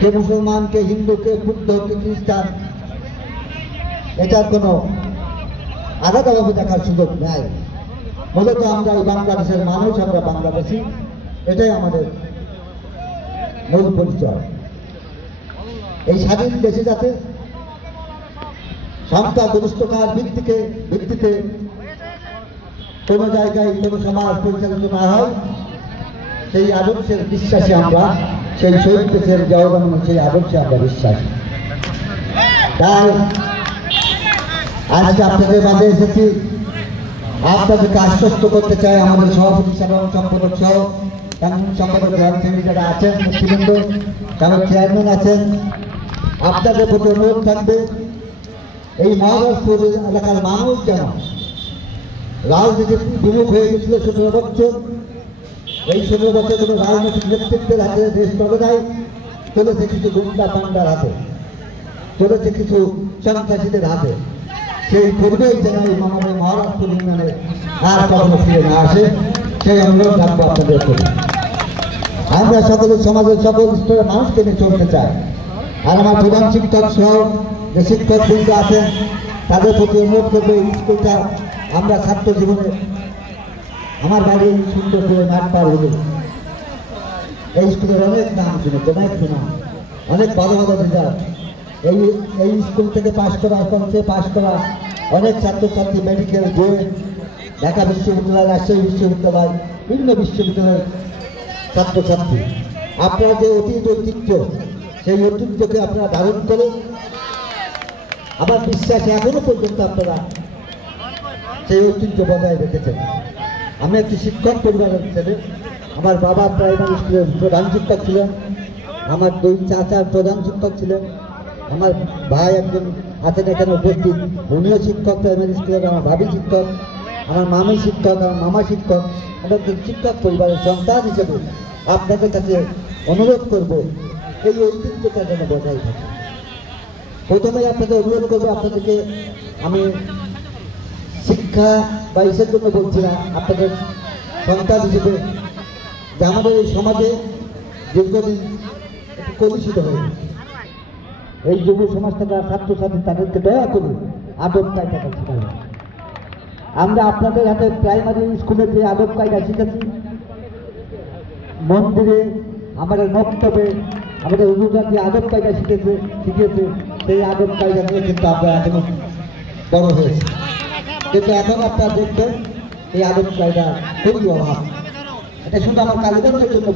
কে মুসলমান, কে হিন্দু, কে বুদ্ধ, কে খ্রিস্টান, এটার কোনো আলাদাভাবে দেখার সুযোগ নেই। মূলত আমরা এই বাংলাদেশের মানুষ, আমরা বাংলাদেশি, এটাই আমাদের মূল পরিচয়। এই স্বাধীন দেশে যাতে সংখ্যাগরিষ্ঠতার ভিত্তিতে কোনো জায়গায় কোনো সমাজ পরিচালিত না হয়, সেই আদর্শের বিশ্বাসী আমরা, সেই শহীদ দেশের জওয়ান, সেই আদর্শে আমরা বিশ্বাসী। তাই আজকে আপনাদের মাঝে এসেছি, আপনাদেরকে আশ্বস্ত করতে চাই, আমাদের সভাপতি সাধারণ সম্পাদক সহ সম্পাদকের যারা আছেন, নেতৃবৃন্দ, তারা চেয়ারম্যান আছেন, আপনাদের প্রতি অনুরোধ থাকবে এই মহারাষ্ট্র এলাকার মানুষ যেন রাজনীতির বিমুখ হয়ে গেছিল 17 বছর। এই 17 বছর কোনো রাজনৈতিক নেতৃত্বের হাতে দেশ চলে যায়, চলেছে কিছু গুন্ডা পান্ডার হাতে, চলেছে কিছু সন্ত্রাসীদের হাতে। সেই পূর্বেই যেন এই আমাদের মহারাষ্ট্র ইউনিয়নে আর কখনো ফিরে না আসে, সেই অনুরোধ রাখবো আপনাদের প্রতি। আমরা সকলের সমাজের সকল স্তরের মানুষকে নিয়ে চলতে চাই। আর আমার প্রধান শিক্ষক সহ যে শিক্ষকবৃন্দ আছেন, তাদের প্রতি অনুরোধ করবো, এই স্কুলটা আমরা ছাত্র জীবনে, আমার বাড়ি সুন্দর করে মাঠ পার হল, এই স্কুলের অনেক নাম শুনেছে, অনেক সুনাম, অনেক ভালো ভালো রেজাল্ট। এই স্কুল থেকে পাশ করা, অনেক ছাত্রছাত্রী মেডিকেল বই, ঢাকা বিশ্ববিদ্যালয়, রাজশাহী বিশ্ববিদ্যালয়, বিভিন্ন বিশ্ববিদ্যালয়ের ছাত্রছাত্রী। আপনারা যে অতীত ঐতিহ্য, সেই ঐতিহ্যকে আপনারা ধারণ করে, আমার বিশ্বাস এখনো পর্যন্ত আপনারা সেই ঐতিহ্য বজায় রেখেছেন। আমি একটি শিক্ষক পরিবারের ছেলে, আমার বাবা প্রাইমারি স্কুলের প্রধান শিক্ষক ছিলেন, আমার 2 চাচার প্রধান শিক্ষক ছিলেন, আমার ভাই একজন আছেন এখানে উপস্থিত, উনিও শিক্ষক প্রাইমারি স্কুলের, আমার ভাবি শিক্ষক, আমার মামি শিক্ষক, আমার মামা শিক্ষক। আমরা শিক্ষক পরিবারের সন্তান হিসেবে আপনাদের কাছে অনুরোধ করব, এই ঐতিহ্যটা যেন বজায় থাকে। প্রথমেই আপনাদের অনুরোধ করবো, আপনাদেরকে আমি শিক্ষা বা ইসের জন্য বলছি না, আপনাদের সন্তান হিসেবে, যে আমাদের এই সমাজে দীর্ঘদিন একটু কলুষিত হয়ে গেছে। এই যুব সমাজটা, ছাত্রছাত্রী, তাদেরকে দয়া করে আদব কায়দাটা শেখানো। আমরা আপনাদের হাতে প্রাইমারি স্কুলে যে আদব কায়দা শিখেছি, মন্দিরে, আমাদের মক্তবে, আমাদের হুজুররা যে আদব কায়দা শিখিয়েছে, সেই আদব কায়দা নিয়ে কিন্তু আমরা এখন বড় হয়েছি। কিন্তু এখন আপনারা দেখবেন এই আদব কায়দা খুবই অভাব। এটা শুধু আমার কালীগঞ্জের জন্য